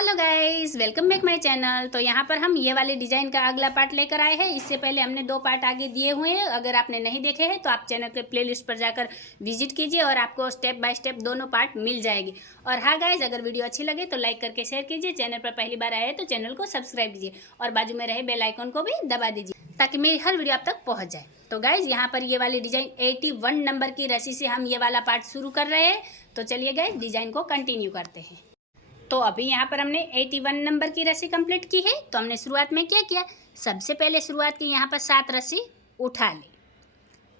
Hello guys, welcome back my channel. तो यहाँ पर हम ये वाले डिज़ाइन का अगला पार्ट लेकर आए हैं। इससे पहले हमने 2 पार्ट आगे दिए हुए हैं। अगर आपने नहीं देखे हैं तो आप चैनल के प्लेलिस्ट पर जाकर विजिट कीजिए और आपको स्टेप बाय स्टेप दोनों पार्ट मिल जाएगी। और हाँ गाइस, अगर वीडियो अच्छी लगे तो लाइक करके शेयर कीजिए। चैनल पर पहली बार आए तो चैनल को सब्सक्राइब कीजिए और बाजू में रहे बेल आइकन को भी दबा दीजिए ताकि मेरी हर वीडियो आप तक पहुँच जाए। तो गाइज यहाँ पर ये वाली डिज़ाइन 81 नंबर की रस्सी से हम ये वाला पार्ट शुरू कर रहे हैं। तो चलिए गाइज डिज़ाइन को कंटिन्यू करते हैं। तो अभी यहाँ पर हमने 81 नंबर की रस्सी कंप्लीट की है। तो हमने शुरुआत में क्या किया, सबसे पहले शुरुआत की यहाँ पर 7 रस्सी उठा ली,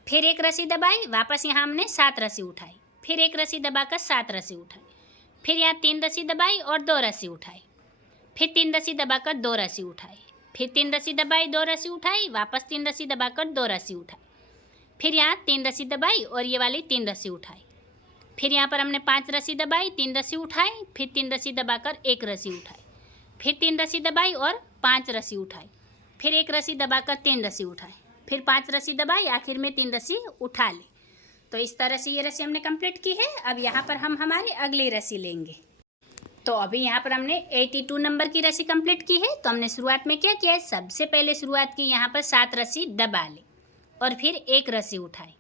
फिर एक रस्सी दबाई, वापस यहाँ हमने 7 रस्सी उठाई, फिर एक रस्सी दबाकर 7 रस्सी उठाई, फिर यहाँ 3 रस्सी दबाई और 2 रस्सी उठाई, फिर 3 रस्सी दबाकर 2 रस्सी उठाई, फिर 3 रस्सी दबाई 2 रस्सी उठाई, वापस 3 रस्सी दबाकर 2 रस्सी उठाई, फिर यहाँ 3 रस्सी दबाई और ये वाली 3 रस्सी उठाई, फिर यहाँ पर हमने 5 रस्सी दबाई, 3 रस्सी उठाई, फिर 3 रस्सी दबाकर 1 रस्सी उठाई, फिर 3 रस्सी दबाई और 5 रस्सी उठाई, फिर 1 रस्सी दबाकर 3 रस्सी उठाई, फिर 5 रस्सी दबाई, आखिर में 3 रस्सी उठा ली। तो इस तरह से ये रस्सी हमने कंप्लीट की है। अब यहाँ पर हम हमारी अगली रस्सी लेंगे। तो अभी यहाँ पर हमने 82 नंबर की रस्सी कंप्लीट की है। तो हमने शुरुआत में क्या किया है, सबसे पहले शुरुआत की यहाँ पर 7 रस्सी दबा ली और फिर 1 रस्सी उठाई,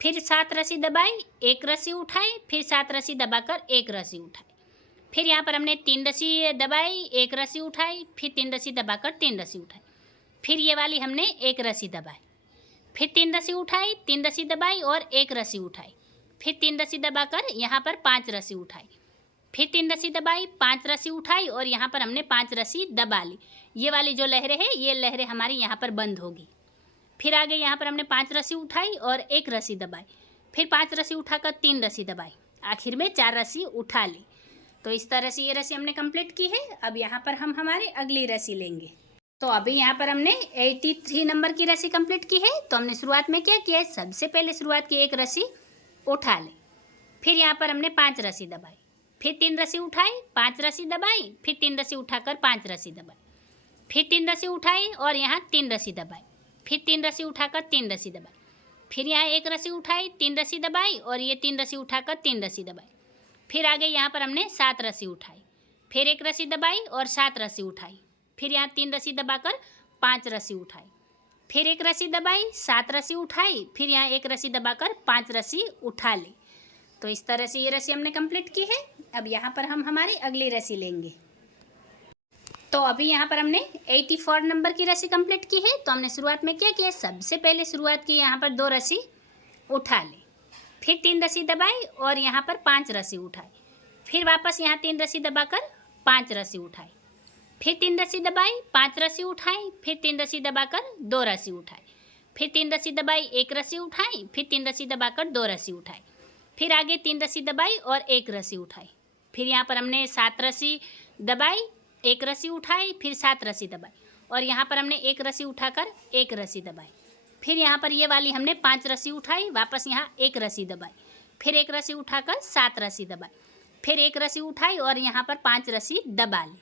फिर 7 रस्सी दबाई, 1 रस्सी उठाई, फिर 7 रस्सी दबाकर 1 रस्सी उठाई, फिर यहाँ पर हमने 3 रस्सी दबाई, 1 रस्सी उठाई, फिर 3 रस्सी दबाकर 3 रस्सी उठाई, फिर ये वाली हमने 1 रस्सी दबाई, फिर 3 रस्सी उठाई, 3 रस्सी दबाई और 1 रस्सी उठाई, फिर 3 रस्सी दबाकर यहाँ पर 5 रस्सी उठाई, फिर 3 रस्सी दबाई, 5 रस्सी उठाई और यहाँ पर हमने 5 रस्सी दबा ली। ये वाली जो लहरें हैं ये लहरें हमारी यहाँ पर बंद होगी। फिर आगे यहाँ पर हमने 5 रस्सी उठाई और 1 रस्सी दबाई, फिर 5 रस्सी उठाकर 3 रस्सी दबाई, आखिर में 4 रस्सी उठा ली। तो इस तरह से ये रस्सी हमने कंप्लीट की है। अब यहाँ पर हम हमारी अगली रस्सी लेंगे। तो अभी यहाँ पर हमने 83 नंबर की रस्सी कंप्लीट की है। तो हमने शुरुआत में क्या किया है, सबसे पहले शुरुआत की 1 रस्सी उठा ली, फिर यहाँ पर हमने 5 रस्सी दबाई, फिर 3 रस्सी उठाई, 5 रस्सी दबाई, फिर 3 रस्सी उठाकर 5 रस्सी दबाई, फिर 3 रस्सी उठाई और यहाँ 3 रस्सी दबाई, फिर 3 रस्सी उठाकर 3 रस्सी दबाई, फिर यहाँ 1 रस्सी उठाई, 3 रस्सी दबाई और ये 3 रस्सी उठाकर 3 रस्सी दबाई, फिर आगे यहाँ पर हमने 7 रस्सी उठाई, फिर 1 रस्सी दबाई और 7 रस्सी उठाई, फिर यहाँ 3 रस्सी दबाकर 5 रस्सी उठाई, फिर 1 रस्सी दबाई, 7 रस्सी उठाई, फिर यहाँ 1 रस्सी दबाकर 5 रस्सी उठा ली। तो इस तरह से ये रस्सी हमने कंप्लीट की है। अब यहाँ पर हम हमारी अगली रस्सी लेंगे। तो अभी यहाँ पर हमने 84 नंबर की रस्सी कंप्लीट की है। तो हमने शुरुआत में क्या किया, सबसे पहले शुरुआत की यहाँ पर 2 रस्सी उठा ली, फिर 3 रस्सी दबाई और यहाँ पर 5 रस्सी उठाई, फिर वापस यहाँ 3 रस्सी दबाकर 5 रस्सी उठाई, फिर 3 रस्सी दबाई, 5 रस्सी उठाई, फिर 3 रस्सी दबाकर 2 रस्सी उठाई, फिर 3 रस्सी दबाई, 1 रस्सी उठाई, फिर 3 रस्सी दबाकर 2 रस्सी उठाई, फिर आगे 3 रस्सी दबाई और 1 रस्सी उठाई, फिर यहाँ पर हमने 7 रस्सी दबाई, 1 रस्सी उठाई, फिर 7 रस्सी दबाई और यहाँ पर हमने 1 रस्सी उठाकर 1 रस्सी दबाई, फिर यहाँ पर ये वाली हमने 5 रस्सी उठाई, वापस यहाँ 1 रस्सी दबाई, फिर 1 रस्सी उठाकर 7 रस्सी दबाई, फिर 1 रस्सी उठाई और यहाँ पर 5 रस्सी दबा ली।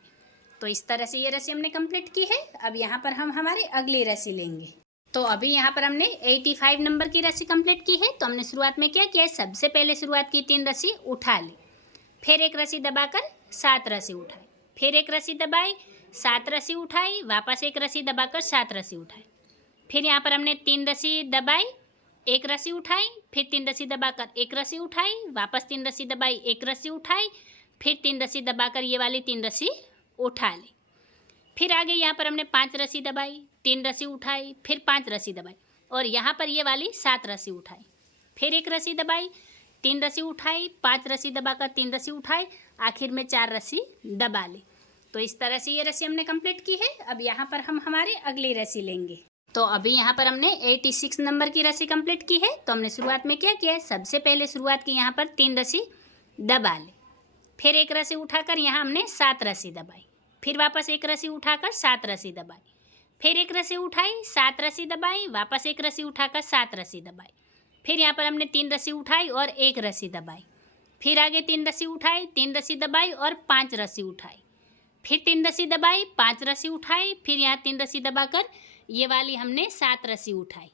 तो इस तरह से ये रस्सी हमने कंप्लीट की है। अब यहाँ पर हम हमारी अगली रस्सी लेंगे। तो अभी यहाँ पर हमने 85 नंबर की रस्सी कंप्लीट की है। तो हमने शुरुआत में क्या किया, सबसे पहले शुरुआत की 3 रस्सी उठा ली, फिर 1 रस्सी दबाकर 7 रस्सी उठाई, फिर 1 रस्सी दबाई, 7 रस्सी उठाई, वापस 1 रस्सी दबाकर 7 रस्सी उठाई, फिर यहाँ पर हमने 3 रस्सी दबाई, 1 रस्सी उठाई, फिर 3 रस्सी दबाकर 1 रस्सी उठाई, वापस 3 रस्सी दबाई, 1 रस्सी उठाई, फिर 3 रस्सी दबाकर ये वाली 3 रस्सी उठा ली, फिर आगे यहाँ पर हमने 5 रस्सी दबाई, 3 रस्सी उठाई, फिर 5 रस्सी दबाई और यहाँ पर ये वाली 7 रस्सी उठाई, फिर 1 रस्सी दबाई, 3 रस्सी उठाई, 5 रस्सी दबाकर 3 रस्सी उठाई, आखिर में 4 रस्सी दबा ली। तो इस तरह से ये रस्सी हमने कंप्लीट की है। अब यहाँ पर हम हमारी अगली रस्सी लेंगे। तो अभी यहाँ पर हमने 86 नंबर की रस्सी कंप्लीट की है। तो हमने शुरुआत में क्या किया, सबसे पहले शुरुआत की यहाँ पर 3 रस्सी दबा ली, फिर 1 रस्सी उठाकर यहाँ हमने 7 रस्सी दबाई, फिर वापस 1 रस्सी उठाकर 7 रस्सी दबाई, फिर 1 रस्सी उठाई, 7 रस्सी दबाई, वापस 1 रस्सी उठाकर 7 रस्सी दबाई, फिर यहाँ पर हमने 3 रस्सी उठाई और 1 रस्सी दबाई, फिर आगे 3 रस्सी उठाई, 3 रस्सी दबाई और 5 रस्सी उठाई, फिर 3 रस्सी दबाई, 5 रस्सी उठाई, फिर यहाँ 3 रस्सी दबाकर ये वाली हमने 7 रस्सी उठाई,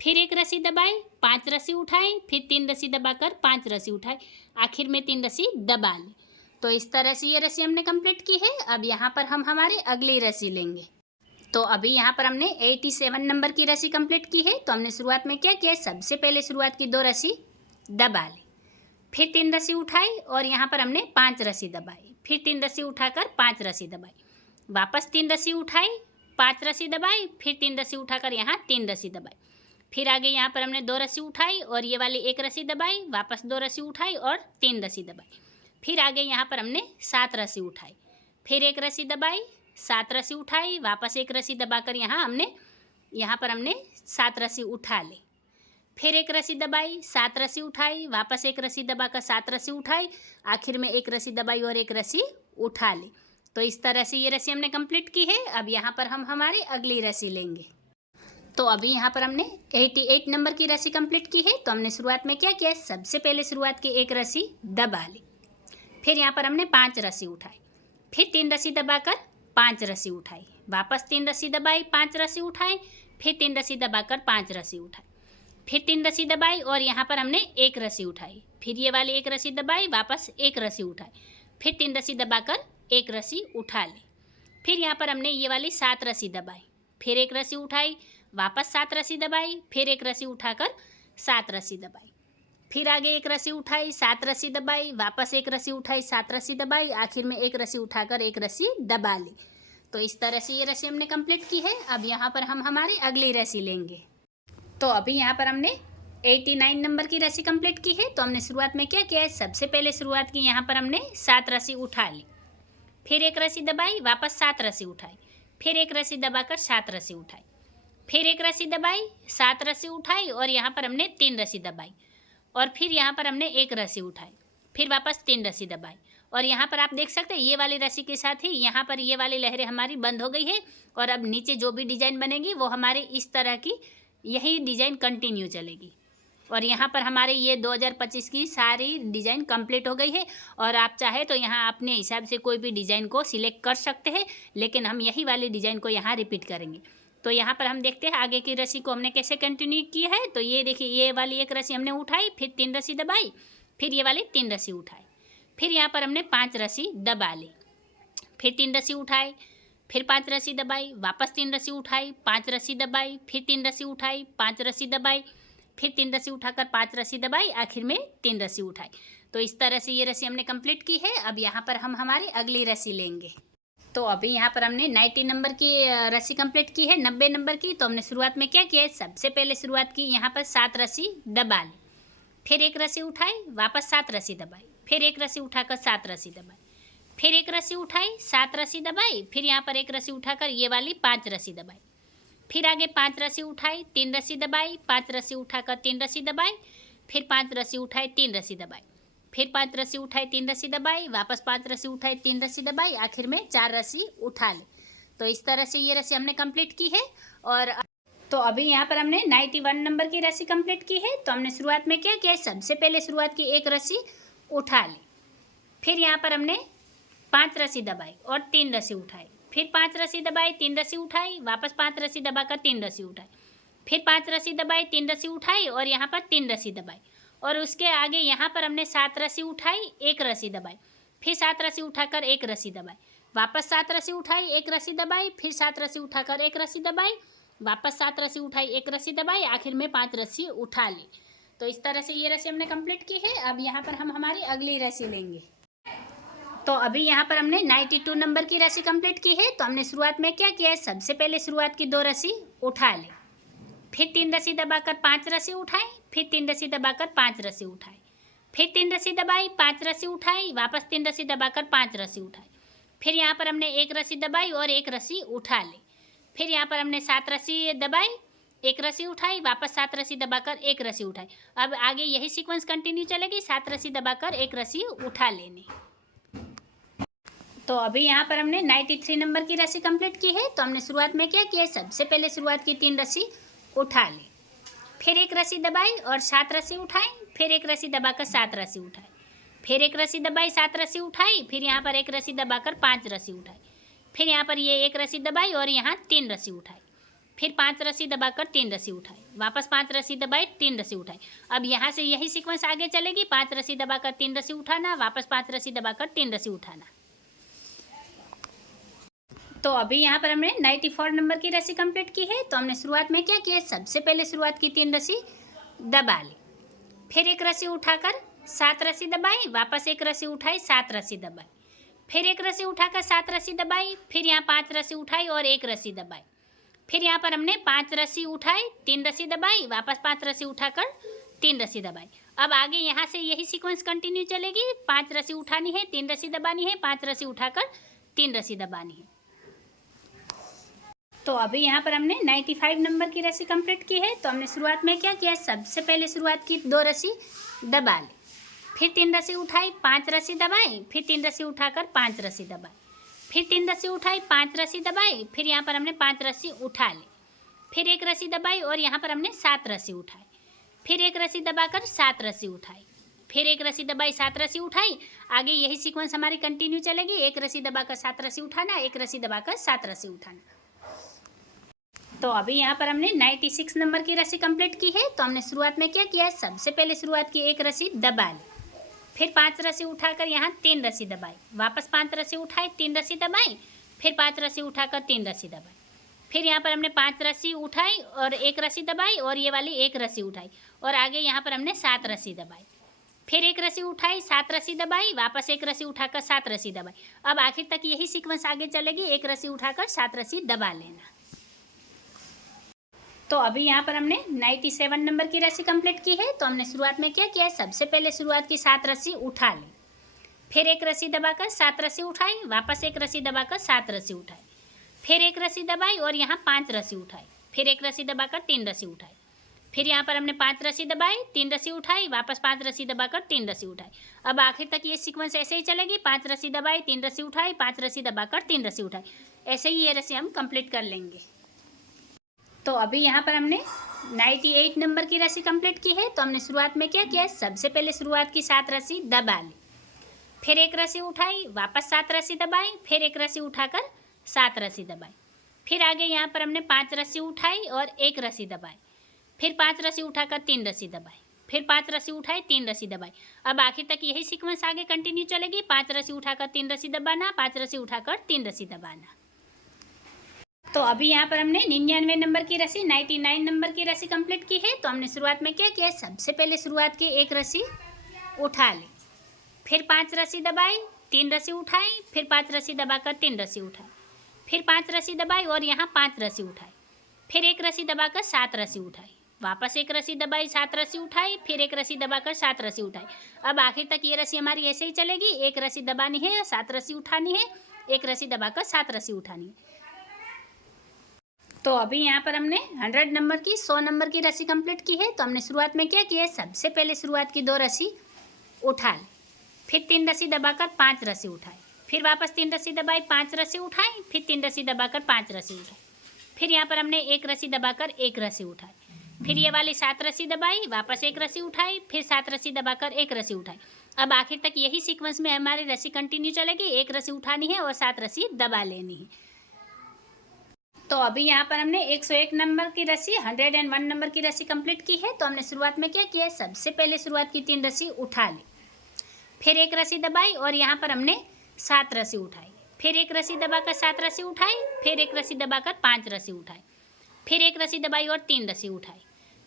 फिर 1 रस्सी दबाई, 5 रस्सी उठाई, फिर 3 रस्सी दबाकर 5 रस्सी उठाई, आखिर में 3 रस्सी दबा ली। तो इस तरह से ये रस्सी हमने कंप्लीट की है। अब यहाँ पर हम हमारी अगली रस्सी लेंगे। तो अभी यहाँ पर हमने 87 नंबर की रस्सी कंप्लीट की है। तो हमने शुरुआत में क्या किया, सबसे पहले शुरुआत की 2 रस्सी दबा ली, फिर 3 रस्सी उठाई और यहाँ पर हमने 5 रस्सी दबाई, फिर 3 रस्सी उठाकर 5 रस्सी दबाई, वापस 3 रस्सी उठाई, 5 रस्सी दबाई, फिर 3 रस्सी उठाकर यहाँ 3 रस्सी दबाई, फिर आगे यहाँ पर हमने 2 रस्सी उठाई और ये वाली 1 रस्सी दबाई, वापस 2 रस्सी उठाई और 3 रस्सी दबाई, फिर आगे यहाँ पर हमने 7 रस्सी उठाई, फिर 1 रस्सी दबाई, 7 रस्सी उठाई, वापस 1 रस्सी दबाकर यहाँ पर हमने 7 रस्सी उठा ली, फिर 1 रस्सी दबाई, 7 रस्सी उठाई, वापस 1 रस्सी दबाकर 7 रस्सी उठाई, आखिर में 1 रस्सी दबाई और 1 रस्सी उठा ली। तो इस तरह से ये रस्सी हमने कंप्लीट की है। अब यहाँ पर हम हमारी अगली रस्सी लेंगे। तो अभी यहाँ पर हमने 88 नंबर की रस्सी कंप्लीट की है। तो हमने शुरुआत में क्या किया, सबसे पहले शुरुआत की 1 रस्सी दबा ली, फिर यहाँ पर हमने 5 रस्सी उठाई, फिर 3 रस्सी दबाकर 5 रस्सी उठाई, वापस 3 रस्सी दबाई, 5 रस्सी उठाई, फिर 3 रस्सी दबाकर 5 रस्सी उठाई, फिर 3 रस्सी दबाई और यहाँ पर हमने 1 रस्सी उठाई, फिर ये वाली 1 रस्सी दबाई, वापस 1 रस्सी उठाई, फिर 3 रस्सी दबाकर 1 रस्सी उठा ली, फिर यहाँ पर हमने ये वाली 7 रस्सी दबाई, फिर 1 रस्सी उठाई, वापस 7 रस्सी दबाई, फिर 1 रस्सी उठाकर 7 रस्सी दबाई, फिर आगे 1 रस्सी उठाई, 7 रस्सी दबाई, वापस 1 रस्सी उठाई, 7 रस्सी दबाई, आखिर में 1 रस्सी उठाकर 1 रस्सी दबा ली। तो इस तरह से ये रस्सी हमने कंप्लीट की है। अब यहाँ पर हम हमारी अगली रस्सी लेंगे। तो अभी यहाँ पर हमने 89 नंबर की रस्सी कंप्लीट की है। तो हमने शुरुआत में क्या किया है, सबसे पहले शुरुआत की यहाँ पर हमने 7 रस्सी उठा ली, फिर 1 रस्सी दबाई, वापस 7 रस्सी उठाई, फिर 1 रस्सी दबाकर 7 रस्सी उठाई, फिर 1 रस्सी दबाई, 7 रस्सी उठाई और यहाँ पर हमने 3 रस्सी दबाई और फिर यहाँ पर हमने 1 रस्सी उठाई, फिर वापस 3 रस्सी दबाई और यहाँ पर आप देख सकते हैं ये वाली रस्सी के साथ ही यहाँ पर ये वाली लहरें हमारी बंद हो गई है और अब नीचे जो भी डिज़ाइन बनेगी वो हमारी इस तरह की यही डिज़ाइन कंटिन्यू चलेगी। और यहाँ पर हमारे ये 2025 की सारी डिज़ाइन कंप्लीट हो गई है और आप चाहे तो यहाँ अपने हिसाब से कोई भी डिज़ाइन को सिलेक्ट कर सकते हैं, लेकिन हम यही वाली डिज़ाइन को यहाँ रिपीट करेंगे। तो यहाँ पर हम देखते हैं आगे की रस्सी को हमने कैसे कंटिन्यू किया है। तो ये देखिए, ये वाली 1 रस्सी हमने उठाई, फिर 3 रस्सी दबाई, फिर ये वाली 3 रस्सी उठाई, फिर यहाँ पर हमने 5 रस्सी दबा ली, फिर 3 रस्सी उठाई, फिर 5 रस्सी दबाई, वापस 3 रस्सी उठाई, 5 रस्सी दबाई, फिर 3 रस्सी उठाई, 5 रस्सी दबाई, फिर 3 रस्सी उठाकर 5 रस्सी दबाई, आखिर में 3 रस्सी उठाई। तो इस तरह से ये रस्सी हमने कंप्लीट की है। अब यहाँ पर हम हमारी अगली रस्सी लेंगे। तो अभी यहाँ पर हमने 90 नंबर की रस्सी कंप्लीट की है, 90 नंबर की। तो हमने शुरुआत में क्या किया है, सबसे पहले शुरुआत की यहाँ पर 7 रस्सी दबा ली, फिर 1 रस्सी उठाई, वापस 7 रस्सी दबाई, फिर 1 रस्सी उठाकर 7 रस्सी दबाई, फिर 1 रस्सी उठाई, 7 रस्सी दबाई, फिर यहाँ पर 1 रस्सी उठाकर ये वाली 5 रस्सी दबाई, फिर आगे 5 रस्सी उठाई, 3 रस्सी दबाई, 5 रस्सी उठाकर 3 रस्सी दबाई, फिर 5 रस्सी उठाई, 3 रस्सी दबाई, फिर 5 रस्सी उठाई, 3 रस्सी दबाई, वापस 5 रस्सी उठाई, 3 रस्सी दबाई, आखिर में 4 रस्सी उठा ली। तो इस तरह से ये रस्सी हमने कंप्लीट की है। और तो अभी यहाँ पर हमने 91 नंबर की रस्सी कंप्लीट की है। तो हमने शुरुआत में क्या किया, सबसे पहले शुरुआत की 1 रस्सी उठा ली, फिर यहाँ पर हमने 5 रस्सी दबाई और 3 रस्सी उठाई, फिर 5 रस्सी दबाई, 3 रस्सी उठाई, वापस 5 रस्सी दबाकर 3 रस्सी उठाई, फिर 5 रस्सी दबाई, 3 रस्सी उठाई और यहाँ पर 3 रस्सी दबाई और उसके आगे यहाँ पर हमने 7 रस्सी उठाई, 1 रस्सी दबाई, फिर 7 रस्सी उठाकर 1 रस्सी दबाई, वापस 7 रस्सी उठाई, 1 रस्सी दबाई, फिर 7 रस्सी उठाकर 1 रस्सी दबाई, वापस 7 रस्सी उठाई, 1 रस्सी दबाई, आखिर में 5 रस्सी उठा ली। तो इस तरह से ये रस्सी हमने कंप्लीट की है। अब यहाँ पर हम हमारी अगली रस्सी लेंगे। तो अभी यहाँ पर हमने 92 नंबर की रस्सी कंप्लीट की है। तो हमने शुरुआत में क्या किया है, सबसे पहले शुरुआत की 2 रस्सी उठा ली, फिर 3 रस्सी दबाकर 5 रस्सी उठाई, फिर 3 रस्सी दबाकर 5 रस्सी उठाई, फिर 3 रस्सी दबाई, 5 रस्सी उठाई, वापस 3 रस्सी दबाकर 5 रस्सी उठाई, फिर यहाँ पर हमने 1 रस्सी दबाई और 1 रस्सी उठा ली, फिर यहाँ पर हमने 7 रस्सी दबाई, 1 रस्सी उठाई, वापस 7 रस्सी दबाकर 1 रस्सी उठाई। अब आगे यही सीक्वेंस कंटिन्यू चलेगी, 7 रस्सी दबाकर 1 रस्सी उठा लेनी। तो अभी यहाँ पर हमने 93 नंबर की रस्सी कंप्लीट की है। तो हमने शुरुआत में क्या किया, सबसे पहले शुरुआत की 3 रस्सी उठा ली, फिर 1 रस्सी दबाई और 7 रस्सी उठाई, फिर 1 रस्सी दबाकर 7 रस्सी उठाई, फिर 1 रस्सी दबाई, 7 रस्सी उठाई, फिर यहाँ पर 1 रस्सी दबाकर 5 रस्सी उठाई, फिर यहाँ पर ये 1 रस्सी दबाई और यहाँ 3 रस्सी उठाई, फिर 5 रस्सी दबाकर 3 रस्सी उठाई, वापस 5 रस्सी दबाई, 3 रस्सी उठाई। अब यहाँ से यही सीक्वेंस आगे चलेगी, 5 रस्सी दबाकर 3 रस्सी उठाना, वापस 5 रस्सी दबाकर 3 रस्सी उठाना। तो अभी यहाँ पर हमने 94 नंबर की रस्सी कंप्लीट की है। तो हमने शुरुआत में क्या किया, सबसे पहले शुरुआत की 3 रस्सी दबा ली, फिर एक रस्सी उठाकर 7 रस्सी दबाई, वापस एक रस्सी उठाई, 7 रस्सी दबाई, फिर एक रस्सी उठाकर 7 रस्सी दबाई, फिर यहाँ 5 रस्सी उठाई और एक रस्सी दबाई, फिर यहाँ पर हमने 5 रस्सी उठाई, 3 रस्सी दबाई, वापस 5 रस्सी उठाकर 3 रस्सी दबाई। अब आगे यहाँ से यही सीक्वेंस कंटिन्यू चलेगी, 5 रस्सी उठानी है, 3 रस्सी दबानी है, 5 रस्सी उठाकर 3 रस्सी दबानी है। तो अभी यहाँ पर हमने 95 नंबर की रस्सी कंप्लीट की है। तो हमने शुरुआत में क्या किया, सबसे पहले शुरुआत की 2 रस्सी दबा ली, फिर 3 रस्सी उठाई, 5 रस्सी दबाई, फिर 3 रस्सी उठाकर 5 रस्सी दबाई, फिर 3 रस्सी उठाई, 5 रस्सी दबाई, फिर यहाँ पर हमने 5 रस्सी उठा ली, फिर एक रस्सी दबाई और यहाँ पर हमने 7 रस्सी उठाई, फिर एक रस्सी दबाकर 7 रस्सी उठाई, फिर एक रस्सी दबाई, 7 रस्सी उठाई। आगे यही सीक्वेंस हमारी कंटिन्यू चलेगी, एक रस्सी दबाकर 7 रस्सी उठाना, एक रस्सी दबाकर 7 रस्सी उठाना। तो अभी यहाँ पर हमने 96 नंबर की रस्सी कंप्लीट की है। तो हमने शुरुआत में क्या किया, सबसे पहले शुरुआत की एक रस्सी दबा ली, फिर 5 रस्सी उठाकर यहाँ 3 रस्सी दबाई, वापस 5 रस्सी उठाई, 3 रस्सी दबाई, फिर 5 रस्सी उठाकर 3 रस्सी दबाई, फिर यहाँ पर हमने 5 रस्सी उठाई और एक रस्सी दबाई और ये वाली एक रस्सी उठाई और आगे यहाँ पर हमने 7 रस्सी दबाई, फिर एक रस्सी उठाई, 7 रस्सी दबाई, वापस एक रस्सी उठाकर 7 रस्सी दबाई। अब आखिर तक यही सीक्वेंस आगे चलेगी, एक रस्सी उठाकर 7 रस्सी दबा लेना। तो अभी यहाँ पर हमने 97 नंबर की रस्सी कंप्लीट की है। तो हमने शुरुआत में क्या किया, सबसे पहले शुरुआत की 7 रस्सी उठा ली, फिर एक रस्सी दबाकर 7 रस्सी उठाई, वापस एक रस्सी दबाकर 7 रस्सी उठाई, फिर एक रस्सी दबाई और यहाँ 5 रस्सी उठाई, फिर एक रस्सी दबाकर 3 रस्सी उठाई, फिर यहाँ पर हमने 5 रस्सी दबाई, 3 रस्सी उठाई, वापस 5 रस्सी दबाकर 3 रस्सी उठाई। अब आखिर तक ये सीक्वेंस ऐसे ही चलेगी, 5 रस्सी दबाई, 3 रस्सी उठाई, 5 रस्सी दबाकर 3 रस्सी उठाई, ऐसे ही ये रस्सी हम कंप्लीट कर लेंगे। तो अभी यहाँ पर हमने 98 नंबर की रस्सी कंप्लीट की है। तो हमने शुरुआत में क्या किया, सबसे पहले शुरुआत की 7 रस्सी दबा ली, फिर एक रस्सी उठाई, वापस 7 रस्सी दबाई, फिर एक रस्सी उठाकर 7 रस्सी दबाई, फिर आगे यहाँ पर हमने 5 रस्सी उठाई और एक रस्सी दबाई, फिर 5 रस्सी उठाकर 3 रस्सी दबाई, फिर 5 रस्सी उठाई, 3 रस्सी दबाई। अब आखिर तक यही सीक्वेंस आगे कंटिन्यू चलेगी, 5 रस्सी उठाकर 3 रस्सी दबाना, 5 रस्सी उठाकर 3 रस्सी दबाना। तो अभी यहाँ पर हमने 99 नंबर की रस्सी 99 नंबर की रस्सी कंप्लीट की है। तो हमने शुरुआत में क्या किया, सबसे पहले शुरुआत की एक रस्सी उठा ली, फिर 5 रस्सी दबाई, 3 रस्सी उठाई, फिर 5 रस्सी दबाकर 3 रस्सी उठाई, फिर 5 रस्सी दबाई और यहाँ 5 रस्सी उठाई, फिर एक रस्सी दबाकर 7 रस्सी उठाई, वापस एक रस्सी दबाई, 7 रस्सी उठाई, फिर एक रस्सी दबाकर 7 रस्सी उठाई। अब आखिर तक ये रस्सी हमारी ऐसे ही चलेगी, एक रस्सी दबानी है, 7 रस्सी उठानी है, एक रस्सी दबाकर 7 रस्सी उठानी है। तो अभी यहाँ पर हमने 100 नंबर की 100 नंबर की रस्सी कंप्लीट की है। तो हमने शुरुआत में क्या किया, सबसे पहले शुरुआत की 2 रस्सी उठा ली, फिर 3 रस्सी दबाकर 5 रस्सी उठाई, फिर वापस 3 रस्सी दबाई, 5 रस्सी उठाई, फिर 3 रस्सी दबाकर 5 रस्सी उठाई, फिर यहाँ पर हमने एक रस्सी दबाकर एक रस्सी उठाई, फिर ये वाली 7 रस्सी दबाई, वापस एक रस्सी उठाई, फिर 7 रस्सी दबाकर एक रस्सी उठाई। अब आखिर तक यही सीक्वेंस में हमारी रस्सी कंटिन्यू चलेगी, एक रस्सी उठानी है और 7 रस्सी दबा लेनी है। तो अभी यहाँ पर हमने 101 नंबर की रस्सी 101 नंबर की रस्सी कंप्लीट की है। तो हमने शुरुआत में क्या किया, सबसे पहले शुरुआत की 3 रस्सी उठा ली, फिर एक रस्सी दबाई और यहाँ पर हमने 7 रस्सी उठाई, फिर एक रस्सी दबाकर 7 रस्सी उठाई, फिर एक रस्सी दबाकर 5 रस्सी उठाई, फिर एक रस्सी दबाई और 3 रस्सी उठाई,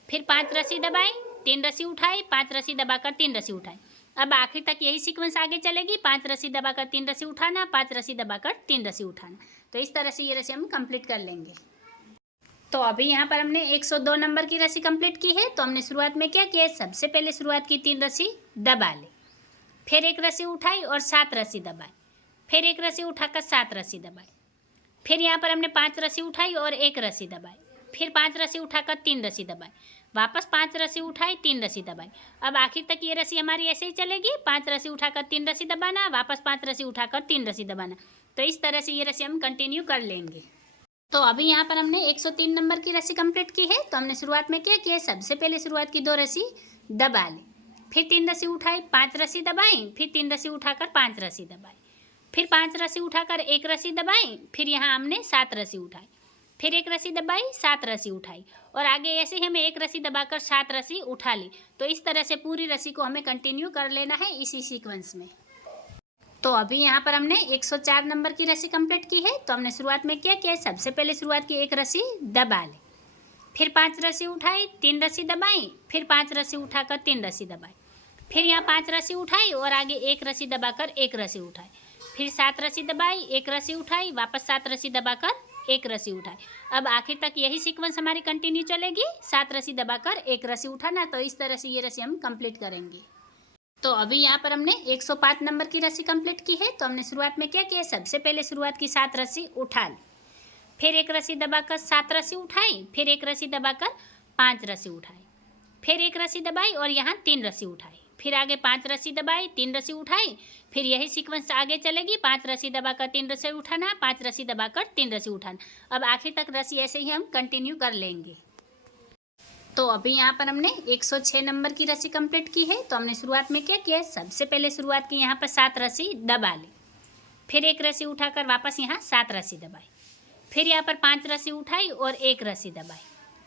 फिर 5 रस्सी दबाई, 3 रस्सी उठाई, 5 रस्सी दबाकर 3 रस्सी उठाई। अब आखिर तक यही सीक्वेंस आगे चलेगी, 5 रस्सी दबाकर 3 रस्सी उठाना, 5 रस्सी दबाकर 3 रस्सी उठाना। तो इस तरह से ये रस्सी हम कंप्लीट कर लेंगे। तो अभी यहाँ पर हमने 102 नंबर की रस्सी कंप्लीट की है। तो हमने शुरुआत में क्या किया, सबसे पहले शुरुआत की 3 रस्सी दबा ली, फिर एक रस्सी उठाई और 7 रस्सी दबाई, फिर एक रस्सी उठाकर 7 रस्सी दबाई, फिर यहाँ पर हमने 5 रस्सी उठाई और एक रस्सी दबाई, फिर 5 रस्सी उठाकर 3 रस्सी दबाई, वापस 5 रस्सी उठाई, 3 रस्सी दबाई। अब आखिर तक ये रस्सी हमारी ऐसे ही चलेगी, 5 रस्सी उठाकर 3 रस्सी दबाना, वापस 5 रस्सी उठाकर 3 रस्सी दबाना। तो इस तरह से ये रस्सी हम कंटिन्यू कर लेंगे। तो अभी यहाँ पर हमने 103 नंबर की रस्सी कंप्लीट की है। तो हमने शुरुआत में क्या किया, सबसे पहले शुरुआत की 2 रस्सी दबा ली, फिर 3 रस्सी उठाई, 5 रस्सी दबाई, फिर 3 रस्सी उठाकर 5 रस्सी दबाई, फिर 5 रस्सी उठाकर एक रस्सी दबाई, फिर यहाँ हमने 7 रस्सी उठाई, फिर एक रस्सी दबाई, 7 रस्सी उठाई और आगे ऐसे ही हमें एक रस्सी दबाकर 7 रस्सी उठा ली। तो इस तरह से पूरी रस्सी को हमें कंटिन्यू कर लेना है इसी सीक्वेंस में। तो अभी यहाँ पर हमने 104 नंबर की रस्सी कंप्लीट की है। तो हमने शुरुआत में क्या किया, सबसे पहले शुरुआत की एक रस्सी दबा ली, फिर 5 रस्सी उठाई, 3 रस्सी दबाई, फिर 5 रस्सी उठाकर 3 रस्सी दबाई, फिर यहाँ 5 रस्सी उठाई और आगे एक रस्सी दबाकर एक रस्सी उठाई, फिर 7 रस्सी दबाई, एक रस्सी उठाई, वापस 7 रस्सी दबाकर एक रस्सी उठाई। अब आखिर तक यही सीक्वेंस हमारी कंटिन्यू चलेगी, 7 रस्सी दबाकर एक रस्सी उठाना। तो इस तरह से ये रस्सी हम कंप्लीट करेंगे। तो अभी यहाँ पर हमने 105 नंबर की रस्सी कंप्लीट की है। तो हमने शुरुआत में क्या किया, सबसे पहले शुरुआत की 7 रस्सी उठा ली, फिर एक रस्सी दबाकर 7 रस्सी उठाई, फिर एक रस्सी दबाकर 5 रस्सी उठाई, फिर एक रस्सी दबाई और यहाँ 3 रस्सी उठाई, फिर आगे 5 रस्सी दबाई, 3 रस्सी उठाई, फिर यही सीक्वेंस आगे चलेगी, 5 रस्सी दबाकर 3 रस्सी उठाना, 5 रस्सी दबाकर 3 रस्सी उठाना। अब आखिर तक रस्सी ऐसे ही हम कंटिन्यू कर लेंगे। तो अभी यहाँ पर हमने 106 नंबर की रस्सी कंप्लीट की है। तो हमने शुरुआत में क्या किया, सबसे पहले शुरुआत की यहाँ पर 7 रस्सी दबा ली, फिर एक रस्सी उठाकर वापस यहाँ 7 रस्सी दबाई, फिर यहाँ पर 5 रस्सी उठाई और एक रस्सी दबाई,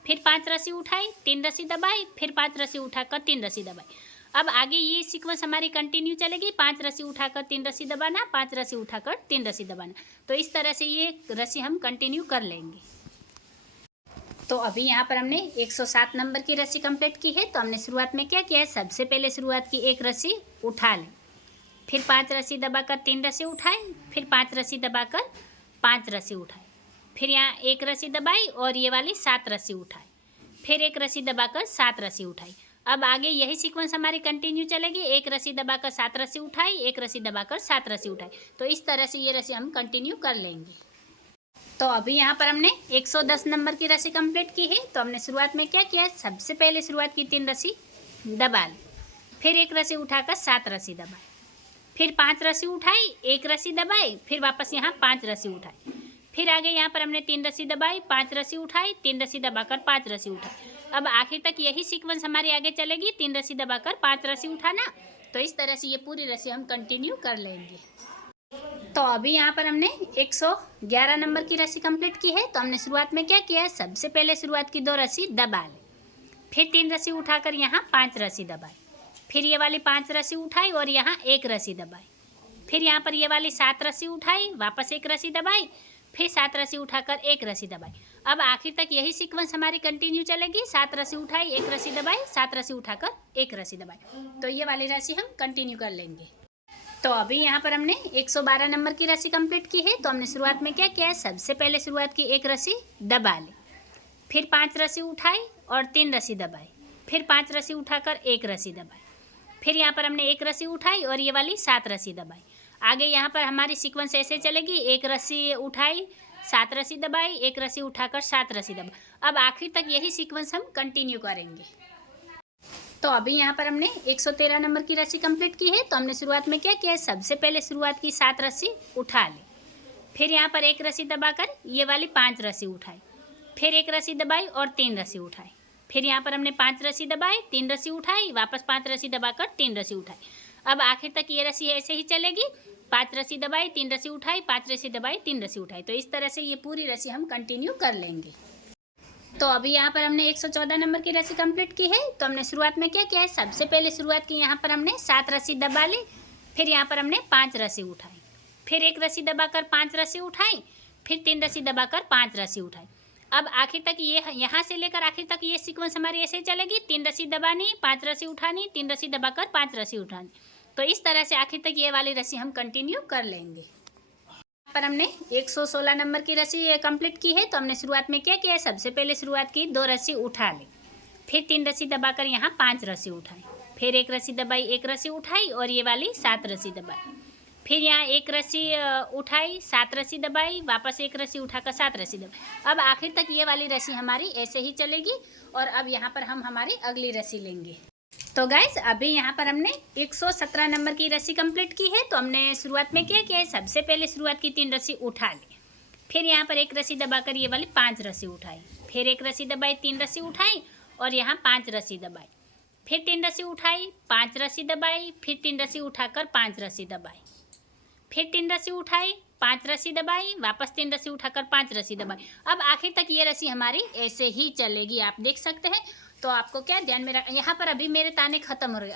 फिर 5 रस्सी उठाई, 3 रस्सी दबाई, फिर 5 रस्सी उठाकर 3 रस्सी दबाई। अब आगे ये सीक्वेंस हमारी कंटिन्यू चलेगी, 5 रस्सी उठाकर 3 रस्सी दबाना, 5 रस्सी उठाकर 3 रस्सी दबाना। तो इस तरह से ये रस्सी हम कंटिन्यू कर लेंगे। तो अभी यहाँ पर हमने 107 नंबर की रस्सी कंप्लीट की है। तो हमने शुरुआत में क्या किया है, सबसे पहले शुरुआत की एक रस्सी उठा ली, फिर 5 रस्सी दबाकर 3 रस्सी उठाई, फिर 5 रस्सी दबाकर 5 रस्सी उठाई, फिर यहाँ एक रस्सी दबाई और ये वाली 7 रस्सी उठाई, फिर एक रस्सी दबाकर 7 रस्सी उठाई। अब आगे यही सीक्वेंस हमारी कंटिन्यू चलेगी, एक रस्सी दबाकर 7 रस्सी उठाई, एक रस्सी दबाकर 7 रस्सी उठाई। तो इस तरह से ये रस्सी हम कंटिन्यू कर लेंगे। तो अभी यहाँ पर हमने 110 नंबर की रस्सी कंप्लीट की है। तो हमने शुरुआत में क्या किया, सबसे पहले शुरुआत की 3 रस्सी दबा ली, फिर एक रस्सी उठाकर 7 रस्सी दबाई, फिर 5 रस्सी उठाई, एक रस्सी दबाई, फिर वापस यहाँ 5 रस्सी उठाई, फिर आगे यहाँ पर हमने 3 रस्सी दबाई, 5 रस्सी उठाई, 3 रस्सी दबाकर 5 रस्सी उठाई। अब आखिर तक यही सीक्वेंस हमारी आगे चलेगी, 3 रस्सी दबाकर 5 रस्सी उठाना। तो इस तरह से ये पूरी रस्सी हम कंटिन्यू कर लेंगे। तो अभी यहाँ पर हमने 111 नंबर की रस्सी कंप्लीट की है। तो हमने शुरुआत में क्या किया है, सबसे पहले शुरुआत की 2 रस्सी दबा ली, फिर 3 रस्सी उठाकर यहाँ 5 रस्सी दबाई, फिर ये वाली 5 रस्सी उठाई और यहाँ एक रस्सी दबाई, फिर यहाँ पर ये वाली 7 रस्सी उठाई, वापस एक रस्सी दबाई, फिर 7 रस्सी उठाकर एक रस्सी दबाई। अब आखिर तक यही सीक्वेंस हमारी कंटिन्यू चलेगी, 7 रस्सी उठाई, एक रस्सी दबाई, 7 रस्सी उठाकर एक रस्सी दबाई। तो ये वाली रस्सी हम कंटिन्यू कर लेंगे। तो अभी यहाँ पर हमने 112 नंबर की रस्सी कंप्लीट की है। तो हमने शुरुआत में क्या किया है, सबसे पहले शुरुआत की एक रस्सी दबा ली, फिर 5 रस्सी उठाई और 3 रस्सी दबाई, फिर 5 रस्सी उठाकर एक रस्सी दबाई, फिर यहाँ पर हमने एक रस्सी उठाई और ये वाली 7 रस्सी दबाई। आगे यहाँ पर हमारी सीक्वेंस ऐसे चलेगी, एक रस्सी उठाई, 7 रस्सी दबाई, एक रस्सी उठाकर 7 रस्सी दबाई। अब आखिर तक यही सीक्वेंस हम कंटिन्यू करेंगे। तो अभी यहाँ पर हमने 113 नंबर की रस्सी कंप्लीट की है। तो हमने शुरुआत में क्या किया है, सबसे पहले शुरुआत की 7 रस्सी उठा ली, फिर यहाँ पर एक रस्सी दबाकर ये वाली 5 रस्सी उठाई, फिर एक रस्सी दबाई और 3 रस्सी उठाई, फिर यहाँ पर हमने 5 रस्सी दबाई, 3 रस्सी उठाई, वापस 5 रस्सी दबाकर 3 रस्सी उठाई। अब आखिर तक ये रस्सी ऐसे ही चलेगी, 5 रस्सी दबाई, 3 रस्सी उठाई, 5 रस्सी दबाई, 3 रस्सी उठाई। तो इस तरह से ये पूरी रस्सी हम कंटिन्यू कर लेंगे। तो अभी यहाँ पर हमने 114 नंबर की रस्सी कंप्लीट की है। तो हमने शुरुआत में क्या किया है, सबसे पहले शुरुआत की यहाँ पर हमने 7 रस्सी दबा ली, फिर यहाँ पर हमने 5 रस्सी उठाई, फिर एक रस्सी दबाकर 5 रस्सी उठाई, फिर 3 रस्सी दबाकर 5 रस्सी उठाई। अब आखिर तक ये यहाँ से लेकर आखिर तक ये सीक्वेंस हमारी ऐसे ही चलेगी, 3 रस्सी दबानी, 5 रस्सी उठानी, 3 रस्सी दबाकर 5 रस्सी उठानी। तो इस तरह से आखिर तक ये वाली रस्सी हम कंटिन्यू कर लेंगे। पर हमने 116 नंबर की रस्सी कंप्लीट की है। तो हमने शुरुआत में क्या किया है, सबसे पहले शुरुआत की 2 रस्सी उठा ली, फिर 3 रस्सी दबाकर यहाँ 5 रस्सी उठाई, फिर एक रस्सी दबाई, एक रस्सी उठाई और ये वाली 7 रस्सी दबाई, फिर यहाँ एक रस्सी उठाई, 7 रस्सी दबाई, वापस एक रस्सी उठाकर 7 रस्सी दबाई। अब आखिर तक ये वाली रस्सी हमारी ऐसे ही चलेगी और अब यहाँ पर हम हमारी अगली रस्सी लेंगे। तो गाइस अभी यहाँ पर हमने 117 नंबर की रस्सी कंप्लीट की है। तो हमने शुरुआत में क्या किया है, सबसे पहले शुरुआत की 3 रस्सी उठा ली, फिर यहाँ पर एक रस्सी दबाकर ये वाली 5 रस्सी उठाई, फिर एक रस्सी दबाई, 3 रस्सी उठाई और यहाँ 5 रस्सी दबाई, फिर 3 रस्सी उठाई, 5 रस्सी दबाई, फिर 3 रस्सी उठाकर 5 रस्सी दबाई, फिर 3 रस्सी उठाई, 5 रस्सी दबाई, वापस 3 रस्सी उठाकर 5 रस्सी दबाई। अब आखिर तक ये रस्सी हमारी ऐसे ही चलेगी, आप देख सकते हैं। तो आपको क्या ध्यान में रख, यहाँ पर अभी मेरे ताने खत्म हो रहे।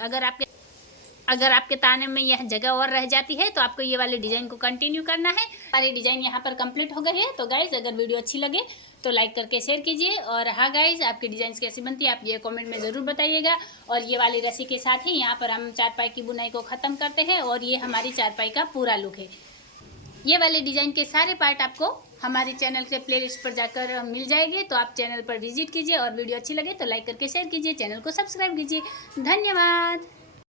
अगर आपके ताने में यह जगह और रह जाती है तो आपको ये वाले डिज़ाइन को कंटिन्यू करना है। हमारी डिज़ाइन यहाँ पर कंप्लीट हो गई है। तो गाइज़ अगर वीडियो अच्छी लगे तो लाइक करके शेयर कीजिए। और हाँ गाइज़, आपकी डिज़ाइन कैसी बनती है आप ये कमेंट में ज़रूर बताइएगा। और ये वाली रस्सी के साथ ही यहाँ पर हम चारपाई की बुनाई को ख़त्म करते हैं और ये हमारी चारपाई का पूरा लुक है। ये वाले डिज़ाइन के सारे पार्ट आपको हमारे चैनल के प्लेलिस्ट पर जाकर मिल जाएंगे। तो आप चैनल पर विजिट कीजिए और वीडियो अच्छी लगे तो लाइक करके शेयर कीजिए, चैनल को सब्सक्राइब कीजिए। धन्यवाद।